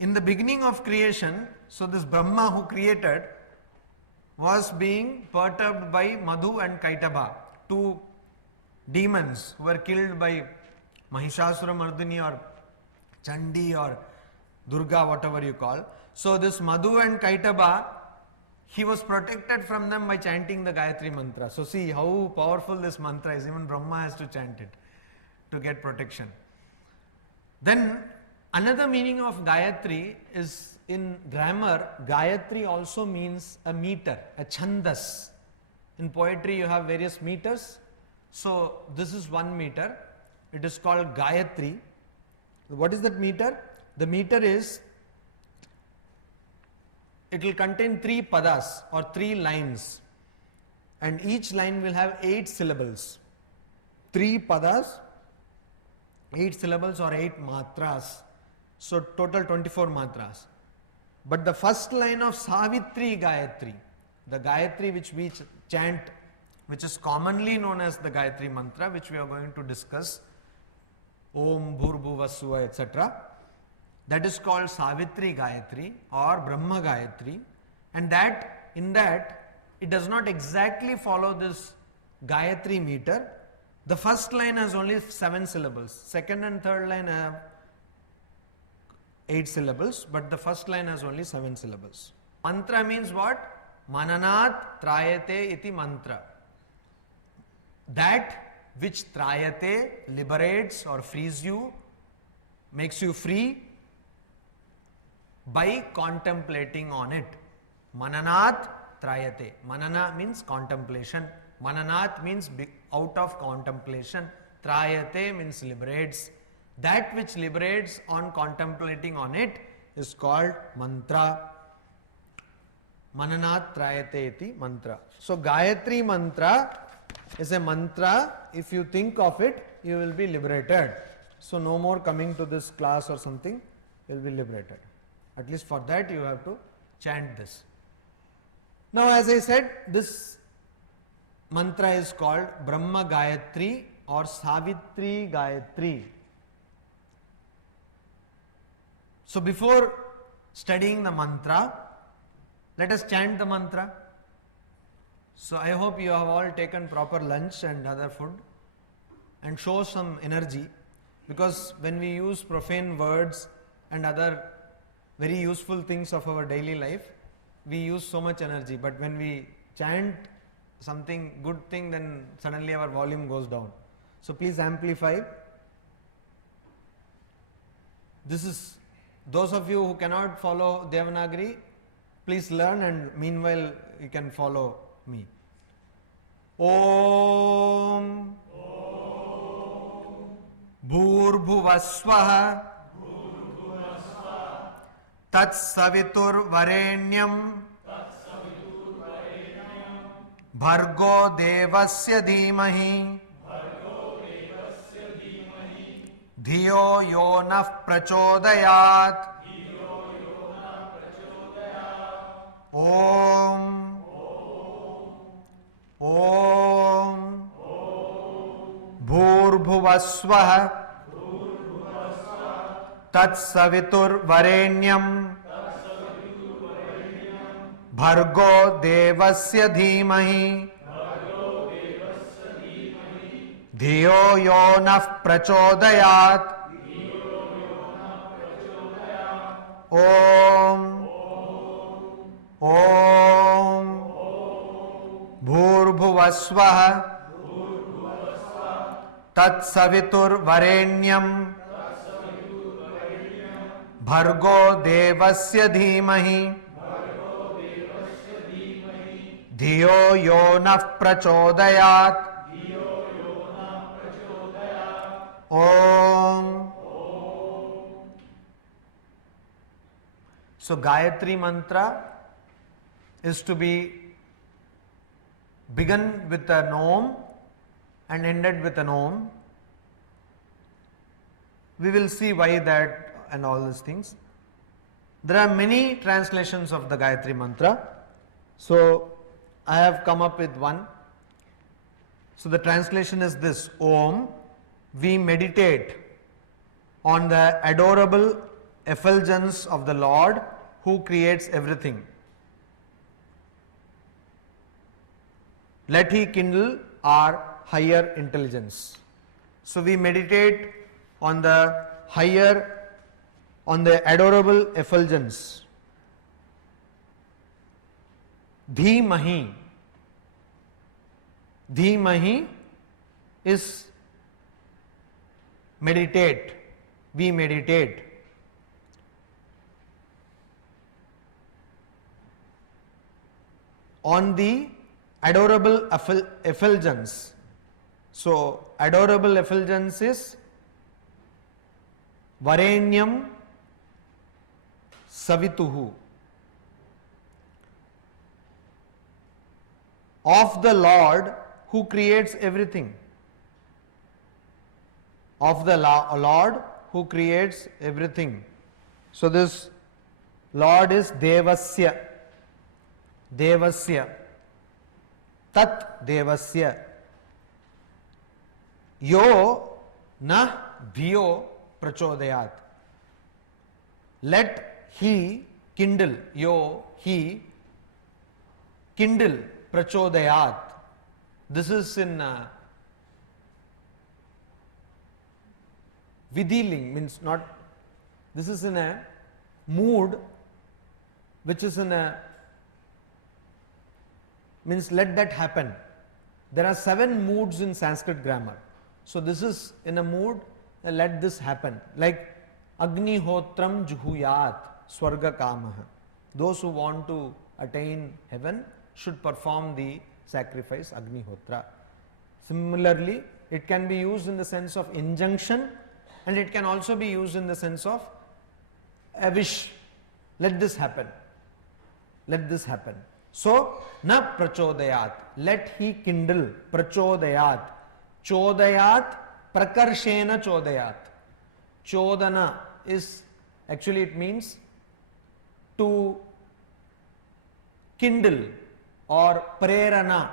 In the beginning of creation, so this Brahma who created was being perturbed by Madhu and Kaitaba, two demons who were killed by Mahishasura Mardini or Chandi or Durga, whatever you call. So this Madhu and Kaitaba, he was protected from them by chanting the Gayatri mantra. So see how powerful this mantra is. Even Brahma has to chant it to get protection. Then another meaning of Gayatri is, in grammar, Gayatri also means a meter, a chandas. In poetry you have various meters. So this is 1 meter. It is called Gayatri. What is that meter? The meter is, it will contain 3 padas or 3 lines, and each line will have 8 syllables. 3 padas, 8 syllables or 8 matras. So total 24 matras. But the first line of Savitri Gayatri, the Gayatri which we chant, which is commonly known as the Gayatri mantra, which we are going to discuss, Om Bhurbhuvassuva, etc. That is called Savitri Gayatri or Brahma Gayatri, and that in that it does not exactly follow this Gayatri meter. The first line has only 7 syllables, second and third line have 8 syllables, but the first line has only 7 syllables. Mantra means what? Mananat trayate iti mantra. That which trayate, liberates or frees you, makes you free by contemplating on it. Mananat trayate. Manana means contemplation. Mananat means out of contemplation. Trayate means liberates. That which liberates on contemplating on it is called mantra. Mananat trayate iti mantra. So Gayatri mantra is a mantra. If you think of it, you will be liberated. So no more coming to this class or something, you will be liberated. At least for that you have to chant this. Now as I said, this mantra is called Brahma Gayatri or Savitri Gayatri. So before studying the mantra, let us chant the mantra. So I hope you have all taken proper lunch and other food and show some energy, because when we use profane words and other very useful things of our daily life, we use so much energy, but when we chant something good thing, then suddenly our volume goes down. So please amplify. This is, those of you who cannot follow Devanagari, please learn, and meanwhile you can follow me. Om Bhurbhuvasvaha Tatsavitur Varenyam Bhargo Devasya Dhimahi Dhiyo Yonah Prachodayat. Om Om Bhurbhuvasvaha Tatsavitur Varenyam Bhargo Devasya Dhimahi Dhiyo Yonah Prachodayat. Om Om Bhurbhuvasvaha Tatsavitur Varenyam Bhargo Devasya Dhimahi Dhiyo Yonah Prachodayat. Om. So Gayatri mantra is to be begun with an Om and ended with an Om. We will see why that and all these things. There are many translations of the Gayatri mantra. So I have come up with one. So the translation is this: Om, we meditate on the adorable effulgence of the Lord who creates everything. Let he kindle our higher intelligence. So we meditate on the higher, on the adorable effulgence. Dhimahi. Dhimahi is meditate. We meditate. On the adorable effulgence. So, adorable effulgence is Varenyam Savituhu. Of the Lord who creates everything. Of the Lord who creates everything. So, this Lord is Devasya. Devasya. Tat Devasya. Yo na dhiyo prachodayat. Let he kindle. Yo he kindle prachodayat. This is in Vidiling, means not, this is in a mood which is in a, means let that happen. There are 7 moods in Sanskrit grammar. So this is in a mood, let this happen. Like Agni Hotram Juhuyat Swarga Kamaha. Those who want to attain heaven should perform the sacrifice Agnihotra. Similarly, it can be used in the sense of injunction, and it can also be used in the sense of a wish. Let this happen. Let this happen. So, na prachodayat. Let he kindle. Prachodayat. Chodayat. Prakarshena chodayat. Chodana is, actually it means to kindle or prerana,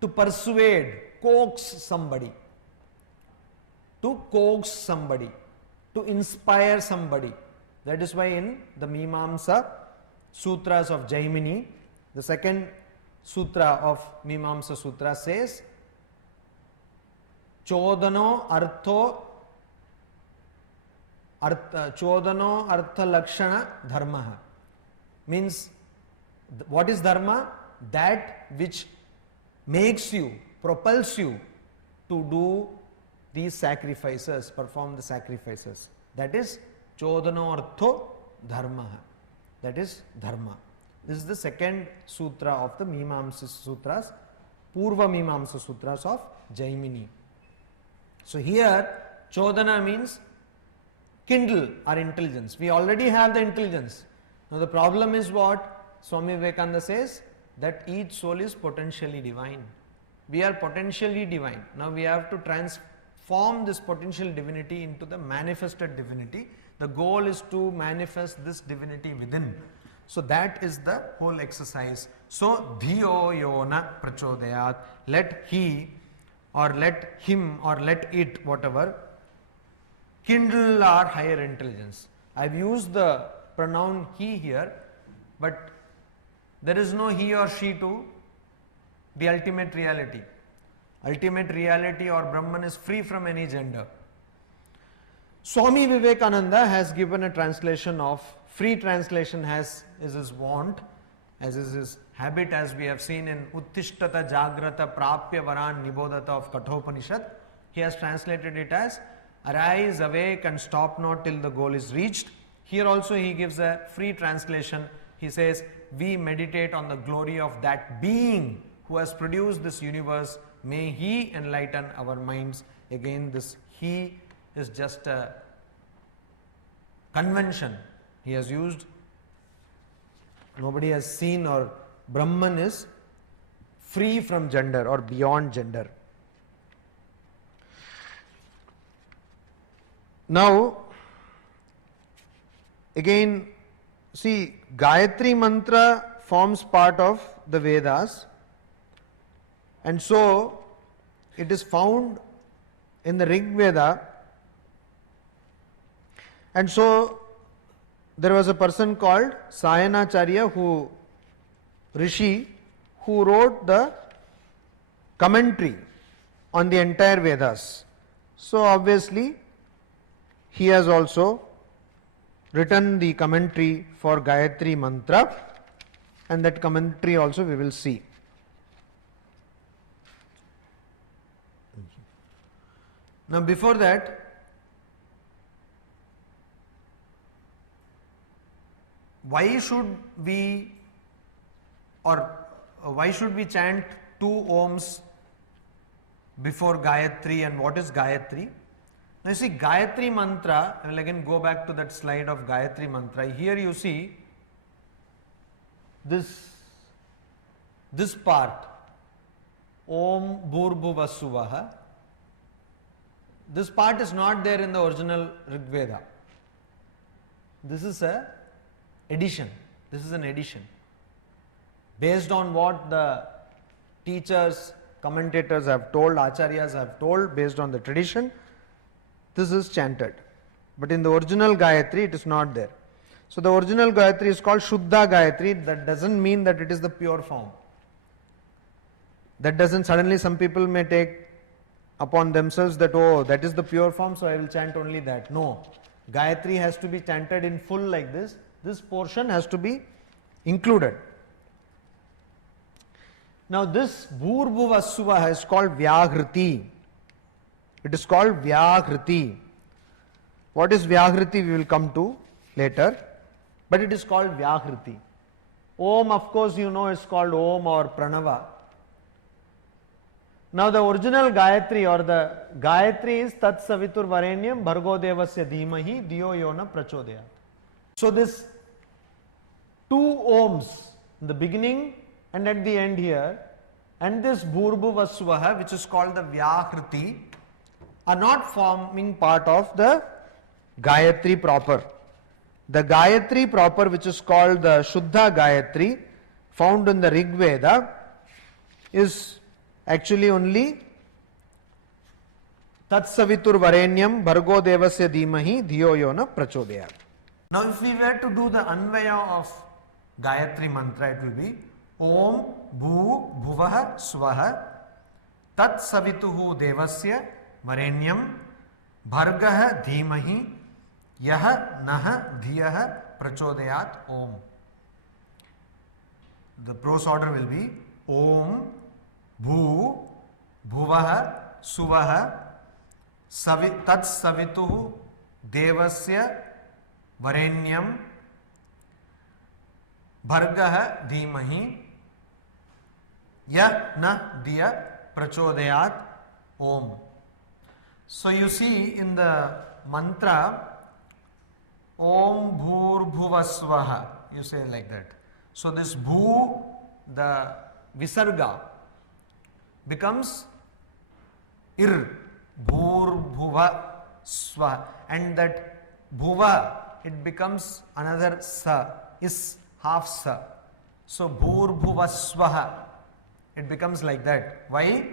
to persuade, coax somebody. To coax somebody, to inspire somebody. That is why in the Mimamsa Sutras of Jaimini, the second sutra of Mimamsa Sutra says, Chodano artho Chodano artha lakshana dharma. Means, what is dharma? That which makes you, propels you to do these sacrifices, perform the sacrifices. That is Chodano artho dharma. That is dharma. This is the second sutra of the Mimamsa Sutras, Purva Mimamsa Sutras of Jaimini. So here Chodana means kindle our intelligence. We already have the intelligence. Now the problem is what Swami Vivekananda says, that each soul is potentially divine. We are potentially divine. Now we have to transform this potential divinity into the manifested divinity. The goal is to manifest this divinity within. So that is the whole exercise. So dhiyo yona prachodayat. Let he or let him or let it, whatever, kindle our higher intelligence. I have used the pronoun he here, but there is no he or she to the ultimate reality. Ultimate reality or Brahman is free from any gender. Swami Vivekananda has given a translation of, free translation is his want, as is his habit, as we have seen in Uttishtata Jagrata Prapya Varan Nibodhata of Kathopanishad. He has translated it as arise, awake and stop not till the goal is reached. Here also he gives a free translation. He says, we meditate on the glory of that being who has produced this universe. May he enlighten our minds. Again, this he is just a convention he has used. Nobody has seen, or Brahman is free from gender or beyond gender. Now, again, see, Gayatri Mantra forms part of the Vedas, and so it is found in the Rig Veda, and so there was a person called Sayanacharya, Rishi, who wrote the commentary on the entire Vedas. So obviously he has also written the commentary for Gayatri Mantra, and that commentary also we will see. Now before that, why should we chant 2 ohms before Gayatri, and what is Gayatri? Now you see Gayatri Mantra, I will again go back to that slide of Gayatri Mantra. Here you see this part, Om Bhurbhuva Suvah. This part is not there in the original Rig Veda. This is an addition. Based on what the teachers, commentators have told, acharyas have told, based on the tradition, this is chanted. But in the original Gayatri, it is not there. So the original Gayatri is called Shuddha Gayatri. That doesn't mean that it is the pure form. That doesn't, suddenly some people may take upon themselves that, oh, that is the pure form, so I will chant only that. No. Gayatri has to be chanted in full like this. This portion has to be included. Now this Bhurbhuva Suvah is called Vyahriti. It is called Vyahriti. What is Vyahriti we will come to later, but it is called Vyahriti. Om, of course you know, is called Om or Pranava. Now the original Gayatri or the Gayatri is Tat Savitur Varenyam Bhargo Devasya Dhimahi Diyo Yona Prachodayat. So this 2 ohms in the beginning and at the end here, and this Bhurbhuva Swaha, which is called the Vyahriti, are not forming part of the Gayatri proper. The Gayatri proper, which is called the Shuddha Gayatri, found in the Rig Veda, is actually only Tat Savitur Varenyam Bhargo Devasya Dhimahi Dhiyo Yona Prachodayat. Now if we were to do the Anvaya of Gayatri Mantra, it will be Om Bhu Bhuvah Swaha Tat Savituhu Devasya Varenyam Bhargah Dhimahi Yah Nah Dhiyah Prachodayat Om. The prose order will be Om Bhu Bhuvah Suvah Tat Savituhu Devasya Varenyam Bhargah Dhimahi Yah Nah Dhiya Prachodayat Om. So you see in the mantra Om Bhur Bhuvasvaha, you say like that. So this Bhu, the Visarga, becomes Ir, Bhur Bhuva Swaha, and that Bhuva, it becomes another Sa, is half Sa. So Bhur Bhuva Swaha, it becomes like that. Why?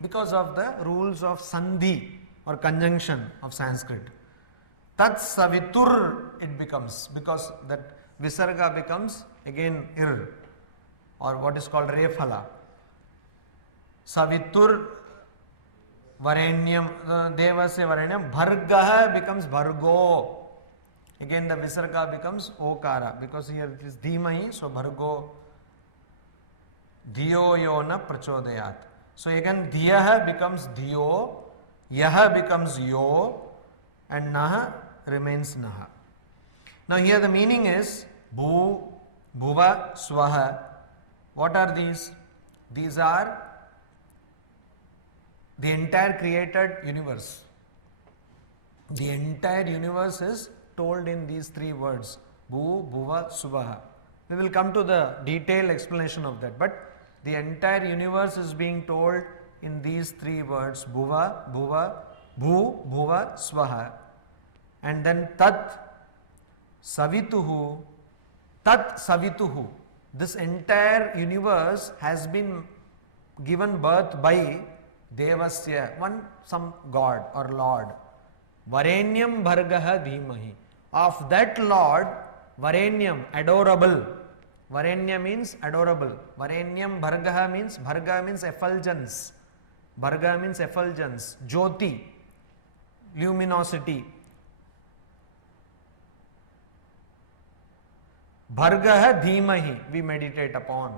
Because of the rules of Sandhi or conjunction of Sanskrit. Tat Savitur it becomes, because that Visarga becomes again Ir, or what is called Refala. Savitur Varenyam Devasya Varenyam Bhargah becomes Bhargo. Again the Visarga becomes Okara, because here it is Dhimahi, so Bhargo Dhiyo Yona Prachodayat. So again Dhiyaha becomes Dhiyo, Yaha becomes Yo, and Naha remains Naha. Now here the meaning is Bhu, Bhuva, Swaha. What are these? These are the entire created universe. The entire universe is told in these 3 words, Bhu, Bhuva, Swaha. We will come to the detailed explanation of that, but the entire universe is being told in these 3 words, Bhuva, Bhuva, Bhu, Bhuva, Swaha. And then Tat Savituhu, Tat Savituhu. This entire universe has been given birth by Devasya, some god or lord. Varenyam Bhargah Dhimahi. of that Lord, Varenyam, adorable. Varenya means adorable. Varenyam Bhargaha means effulgence. Bharga means effulgence. Jyoti, luminosity. Bhargaha Dhimahi, we meditate upon.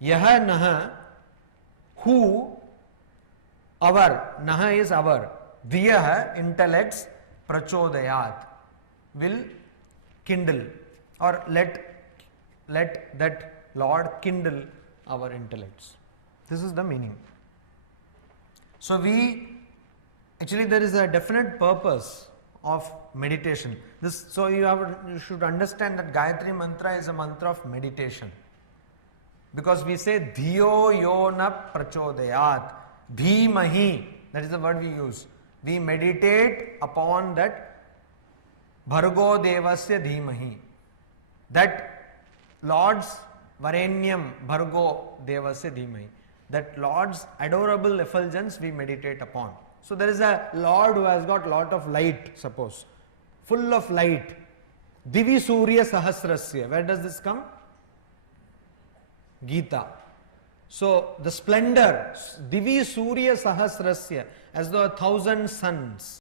Yaha Naha, who, our, Naha is our. Dhiyaha, intellects, Prachodayat, will kindle or let that Lord kindle our intellects. This is the meaning. So actually there is a definite purpose of meditation. So you should understand that Gayatri mantra is a mantra of meditation. Because we say Dhiyo Yona Prachodayat, Dhimahi, that is the word we use. We meditate upon that Bhargo Devasya Dhimahi, that Lord's Varenyam Bhargo Devasya Dhimahi, that Lord's adorable effulgence we meditate upon. So there is a Lord who has got lot of light, suppose, full of light. Divi Surya Sahasrasya, where does this come? Gita. So the splendor, Divi Surya Sahasrasya, as though 1,000 suns.